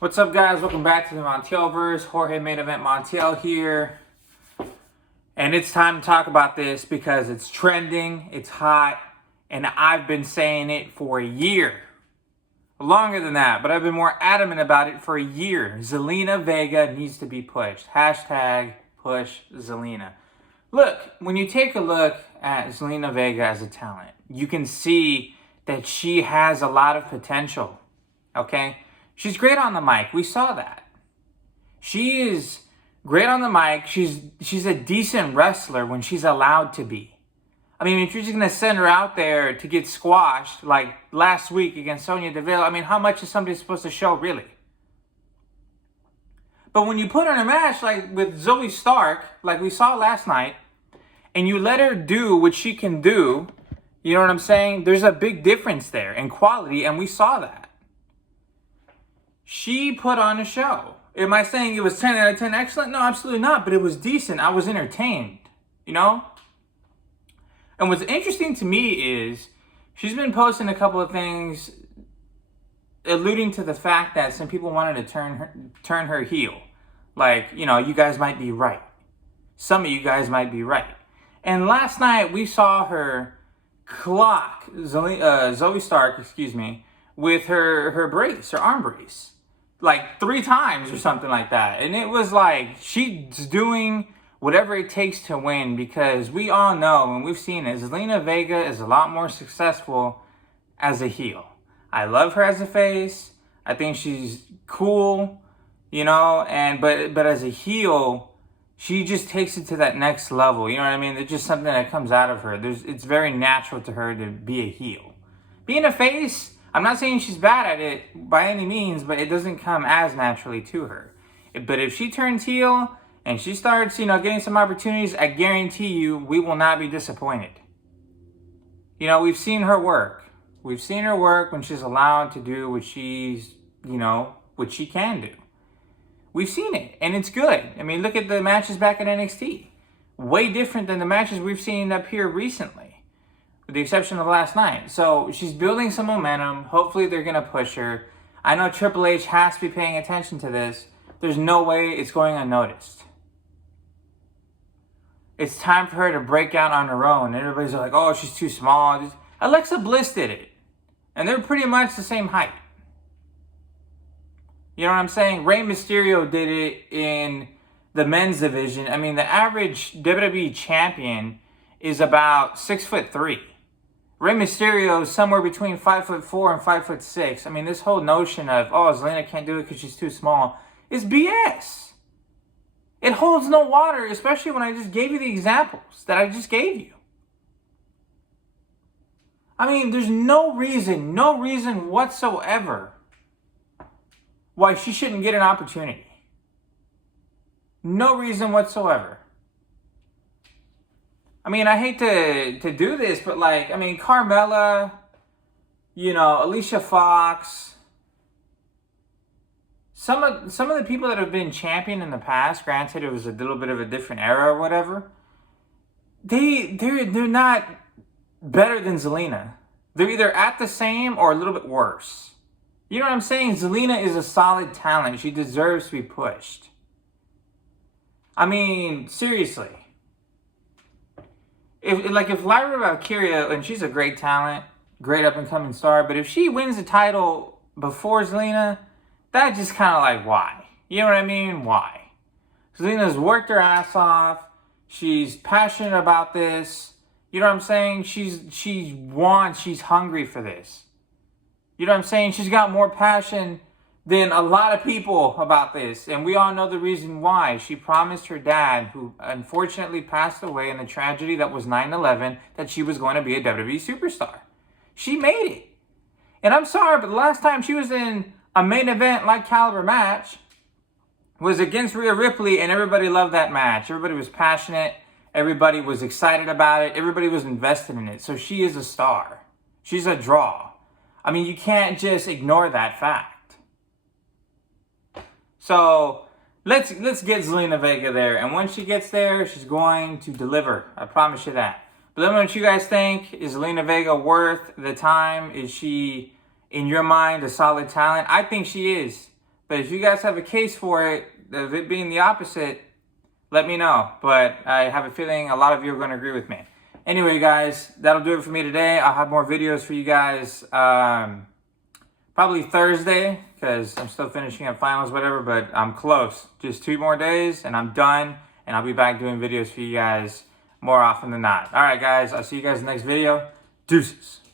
What's up, guys? Welcome back to the Montielverse. Jorge Main Event Montiel here. And it's time to talk about this because it's trending, it's hot, and I've been saying it for a year. Longer than that, but I've been more adamant about it for a year. Zelina Vega needs to be pushed. Hashtag push Zelina. Look, when you take a look at Zelina Vega as a talent, you can see that she has a lot of potential, okay? She's great on the mic. We saw that. She is great on the mic. She's a decent wrestler when she's allowed to be. I mean, if you're just going to send her out there to get squashed, like last week against Sonya Deville, I mean, how much is somebody supposed to show, really? But when you put her in a match like with Zoe Stark, like we saw last night, and you let her do what she can do, you know what I'm saying? There's a big difference there in quality, and we saw that. She put on a show. Am I saying it was 10 out of 10 excellent? No, absolutely not. But it was decent. I was entertained, you know? And what's interesting to me is she's been posting a couple of things alluding to the fact that some people wanted to turn her heel. Like, you know, you guys might be right. Some of you guys might be right. And last night we saw her clock Zoe Stark, with her brace, her arm brace. Like 3 times or something like that. And it was like she's doing whatever it takes to win, because we all know, and we've seen it, Zelina Vega is a lot more successful as a heel. I love her as a face. I think she's cool, you know, but as a heel, she just takes it to that next level. You know what I mean? It's just something that comes out of her. It's very natural to her to be a heel. Being a face, I'm not saying she's bad at it by any means, but it doesn't come as naturally to her. But if she turns heel and she starts, you know, getting some opportunities, I guarantee you we will not be disappointed. You know, we've seen her work. We've seen her work when she's allowed to do what she's, you know, what she can do. We've seen it, and it's good. I mean, look at the matches back at NXT. Way different than the matches we've seen up here recently, with the exception of last night. So she's building some momentum. Hopefully they're going to push her. I know Triple H has to be paying attention to this. There's no way it's going unnoticed. It's time for her to break out on her own. Everybody's like, oh, she's too small. Alexa Bliss did it. And they're pretty much the same height. You know what I'm saying? Rey Mysterio did it in the men's division. I mean, the average WWE champion is about 6'3". Rey Mysterio is somewhere between 5'4" and 5'6". I mean, this whole notion of, oh, Zelina can't do it because she's too small is BS. It holds no water, especially when I just gave you the examples that I just gave you. I mean, there's no reason whatsoever why she shouldn't get an opportunity. No reason whatsoever. I mean, I hate to do this, but like, I mean, Carmella, you know, Alicia Fox, some of the people that have been champion in the past, granted it was a little bit of a different era or whatever, they're not better than Zelina. They're either at the same or a little bit worse. You know what I'm saying? Zelina is a solid talent. She deserves to be pushed. I mean, seriously. If Lyra Valkyria, and she's a great talent, great up-and-coming star, but if she wins the title before Zelina, that's just kind of like, why? You know what I mean? Why? Zelina's worked her ass off. She's passionate about this. You know what I'm saying? She's hungry for this. You know what I'm saying? She's got more passion than a lot of people about this. And we all know the reason why. She promised her dad, who unfortunately passed away in the tragedy that was 9/11, that she was going to be a WWE superstar. She made it. And I'm sorry, but the last time she was in a main event like caliber match was against Rhea Ripley, and everybody loved that match. Everybody was passionate. Everybody was excited about it. Everybody was invested in it. So she is a star. She's a draw. I mean, you can't just ignore that fact. So let's get Zelina Vega there. And when she gets there, she's going to deliver. I promise you that. But let me know what you guys think. Is Zelina Vega worth the time? Is she, in your mind, a solid talent? I think she is. But if you guys have a case for it, of it being the opposite, let me know. But I have a feeling a lot of you are going to agree with me. Anyway, guys, that'll do it for me today. I'll have more videos for you guys probably Thursday, because I'm still finishing up finals, whatever, but I'm close. Just 2 more days, and I'm done, and I'll be back doing videos for you guys more often than not. All right, guys, I'll see you guys in the next video. Deuces.